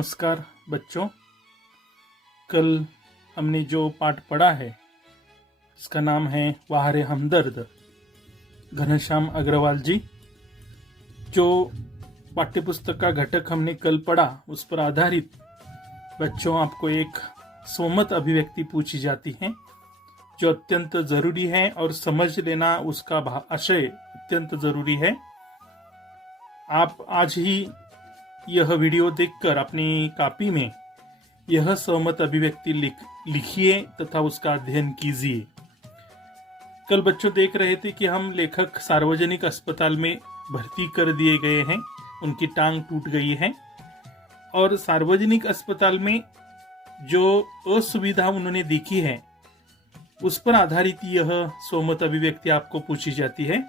नमस्कार बच्चों। कल हमने जो पाठ पढ़ा है इसका नाम है वाहरे हमदर्द, घनश्याम अग्रवाल जी। जो पाठ्यपुस्तक का घटक हमने कल पढ़ा उस पर आधारित बच्चों आपको एक सोमत अभिव्यक्ति पूछी जाती है जो अत्यंत जरूरी है और समझ लेना उसका आशय अत्यंत जरूरी है। आप आज ही यह वीडियो देखकर अपनी कॉपी में यह सहमत अभिव्यक्ति लिखिए तथा उसका अध्ययन कीजिए। कल बच्चों देख रहे थे कि हम लेखक सार्वजनिक अस्पताल में भर्ती कर दिए गए हैं, उनकी टांग टूट गई है और सार्वजनिक अस्पताल में जो असुविधा उन्होंने देखी है उस पर आधारित यह सहमत अभिव्यक्ति आपको पूछी जाती है।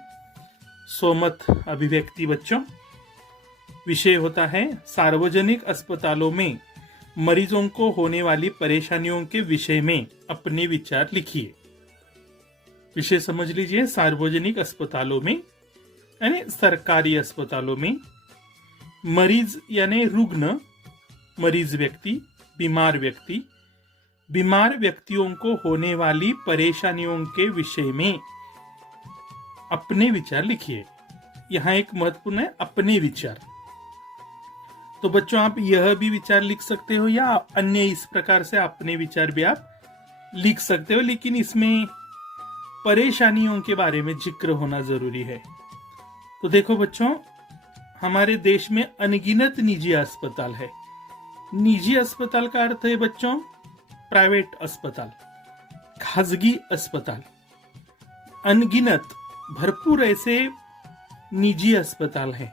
सहमत अभिव्यक्ति बच्चों विषय होता है सार्वजनिक अस्पतालों में मरीजों को होने वाली परेशानियों के विषय में अपने विचार लिखिए। विषय समझ लीजिए, सार्वजनिक अस्पतालों में यानी सरकारी अस्पतालों में मरीज यानी रुग्ण, मरीज व्यक्ति, बीमार व्यक्तियों को होने वाली परेशानियों के विषय में अपने विचार लिखिए। यहाँ एक महत्वपूर्ण है अपने विचार। तो बच्चों आप यह भी विचार लिख सकते हो या अन्य इस प्रकार से अपने विचार भी आप लिख सकते हो, लेकिन इसमें परेशानियों के बारे में जिक्र होना जरूरी है। तो देखो बच्चों, हमारे देश में अनगिनत निजी अस्पताल है। निजी अस्पताल का अर्थ है बच्चों प्राइवेट अस्पताल, खासगी अस्पताल। अनगिनत भरपूर ऐसे निजी अस्पताल हैं,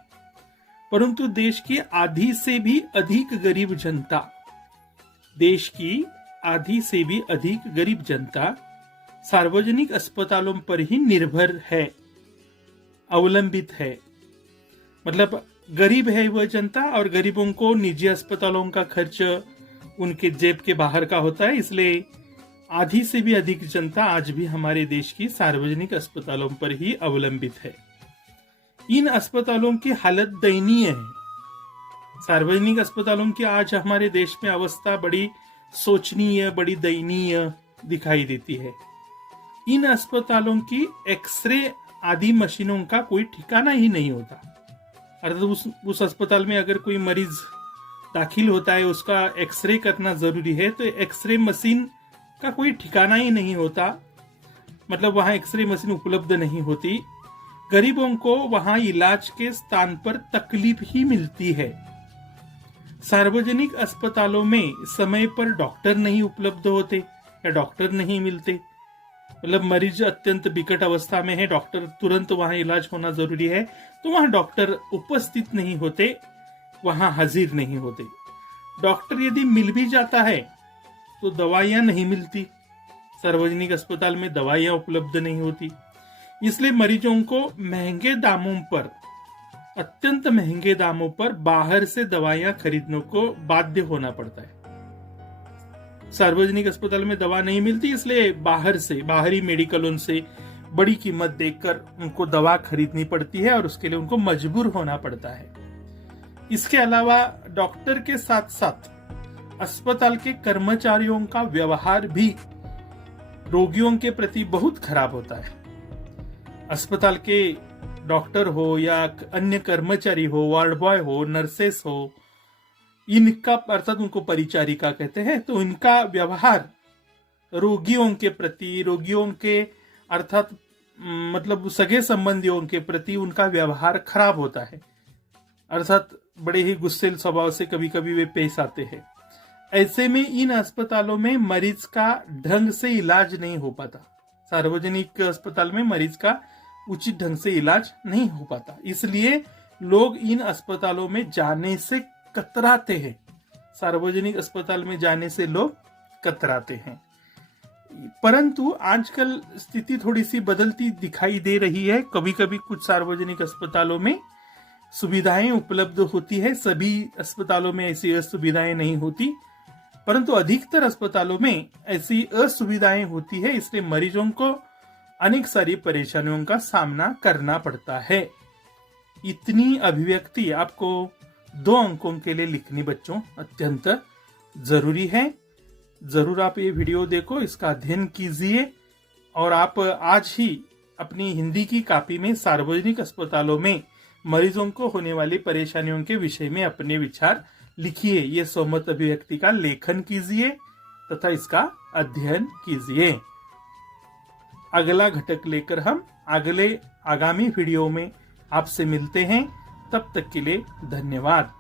परंतु देश की आधी से भी अधिक गरीब जनता सार्वजनिक अस्पतालों पर ही निर्भर है, अवलंबित है। मतलब गरीब है वह जनता और गरीबों को निजी अस्पतालों का खर्च उनके जेब के बाहर का होता है, इसलिए आधी से भी अधिक जनता आज भी हमारे देश की सार्वजनिक अस्पतालों पर ही अवलंबित है। इन अस्पतालों की हालत दयनीय है। सार्वजनिक अस्पतालों की आज हमारे देश में अवस्था बड़ी शोचनीय, बड़ी दयनीय दिखाई देती है। इन अस्पतालों की एक्सरे आदि मशीनों का कोई ठिकाना ही नहीं होता। अर्थात उस अस्पताल में अगर कोई मरीज दाखिल होता है, उसका एक्सरे करना जरूरी है, तो एक्सरे मशीन का कोई ठिकाना ही नहीं होता। मतलब वहां एक्सरे मशीन उपलब्ध नहीं होती। गरीबों को वहां इलाज के स्थान पर तकलीफ ही मिलती है। सार्वजनिक अस्पतालों में समय पर डॉक्टर नहीं उपलब्ध होते या डॉक्टर नहीं मिलते। मतलब मरीज अत्यंत विकट अवस्था में है, डॉक्टर तुरंत वहां इलाज होना जरूरी है, तो वहां डॉक्टर उपस्थित नहीं होते, वहां हाजिर नहीं होते। डॉक्टर यदि मिल भी जाता है तो दवाइयां नहीं मिलती। सार्वजनिक अस्पताल में दवाइयां उपलब्ध नहीं होती, इसलिए मरीजों को अत्यंत महंगे दामों पर बाहर से दवाइयां खरीदने को बाध्य होना पड़ता है। सार्वजनिक अस्पताल में दवा नहीं मिलती, इसलिए बाहरी मेडिकलों से बड़ी कीमत देकर उनको दवा खरीदनी पड़ती है और उसके लिए उनको मजबूर होना पड़ता है। इसके अलावा डॉक्टर के साथ साथ अस्पताल के कर्मचारियों का व्यवहार भी रोगियों के प्रति बहुत खराब होता है। अस्पताल के डॉक्टर हो या अन्य कर्मचारी हो, वार्ड बॉय हो, नर्सेस हो, इनका अर्थात उनको परिचारिका कहते हैं, तो इनका व्यवहार रोगियों के प्रति, रोगियों के अर्थात मतलब सगे संबंधियों के प्रति उनका व्यवहार खराब होता है। अर्थात बड़े ही गुस्सेल स्वभाव से कभी कभी वे पेश आते हैं। ऐसे में इन अस्पतालों में मरीज का ढंग से इलाज नहीं हो पाता। सार्वजनिक अस्पताल में मरीज का उचित ढंग से इलाज नहीं हो पाता, इसलिए लोग इन अस्पतालों में जाने से कतराते हैं। सार्वजनिक अस्पताल में जाने से लोग कतराते हैं। परंतु आजकल स्थिति थोड़ी सी बदलती दिखाई दे रही है। कभी कभी कुछ सार्वजनिक अस्पतालों में सुविधाएं उपलब्ध होती है, सभी अस्पतालों में ऐसी असुविधाएं नहीं होती, परंतु अधिकतर अस्पतालों में ऐसी असुविधाएं होती है, इसलिए मरीजों को अनेक सारी परेशानियों का सामना करना पड़ता है। इतनी अभिव्यक्ति आपको 2 अंकों के लिए लिखनी बच्चों अत्यंत जरूरी है। जरूर आप ये वीडियो देखो, इसका अध्ययन कीजिए और आप आज ही अपनी हिंदी की कॉपी में सार्वजनिक अस्पतालों में मरीजों को होने वाली परेशानियों के विषय में अपने विचार लिखिए। ये सहमत अभिव्यक्ति का लेखन कीजिए तथा इसका अध्ययन कीजिए। अगला घटक लेकर हम आगामी वीडियो में आपसे मिलते हैं। तब तक के लिए धन्यवाद।